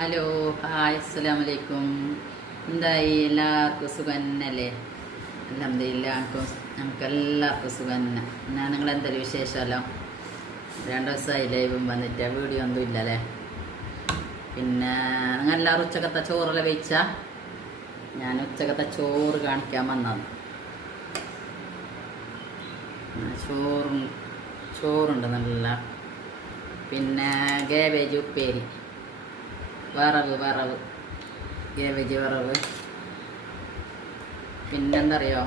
Hello hi അസ്സലാമു അലൈക്കും. എന്തായി എല്ലാവർക്കും സുഖം തന്നെയല്ലേ? അൽഹംദുലില്ലാ നമുക്കെല്ലാവർക്കും സുഖം തന്നെ. ഞാൻ നിങ്ങളെന്തൊരു വിശേഷമല്ലോ? 2 ദിവസമായി ലൈവും വന്നിട്ട് വീഡിയോ ഒന്നും ഇല്ലല്ലേ. പിന്നെ നിങ്ങളെല്ലാവരും ഉച്ചക്കത്തെ ചോറെല്ലാം വെച്ചാൽ ഞാൻ ഉച്ചക്കത്തെ ചോറ് കാണിക്കാൻ വന്നത്. ചോറുണ്ട് നല്ല. പിന്നെ കേബേജ് ഉപ്പേരി, വറവ് കേബേജ് വറവ്. പിന്നെന്തറിയോ,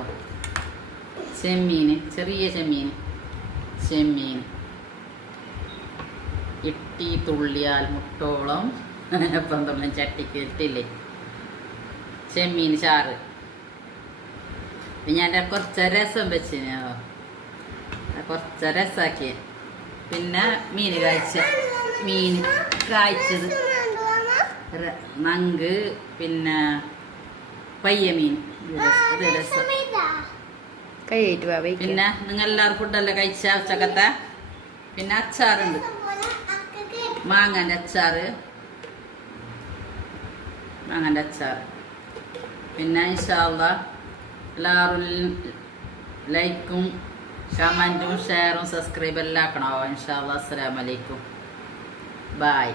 ചെറിയ ചെമ്മീൻ ഇട്ടി തുള്ളിയാൽ മുട്ടോളം ഇപ്പം തുള്ളി ചട്ടിക്ക് ഇട്ടില്ലേ, ചെമ്മീൻ ചാറ്. പിന്നെ ഞാൻ കുറച്ച് രസം വെച്ച് കുറച്ച് രസാക്കി. പിന്നെ മീൻ കായ്ച്ചത് നങ്ക്, പിന്നെ പയ്യ മീൻ. പിന്നെ നിങ്ങൾ എല്ലാവരും ഫുഡെല്ലാം കഴിച്ച ഉച്ചക്കത്തെ. പിന്നെ അച്ചാറുണ്ട്, മാങ്ങൻ്റെ അച്ചാർ. പിന്നെ ഇൻഷാ അല്ലാഹ് എല്ലാവരും ലൈക്കും കമൻറ്റും ഷെയറും സബ്സ്ക്രൈബ് എല്ലാം ആക്കണോ? ഇൻഷാ അല്ലാഹ്. അസ്സലാമു അലൈക്കും. ബായ്.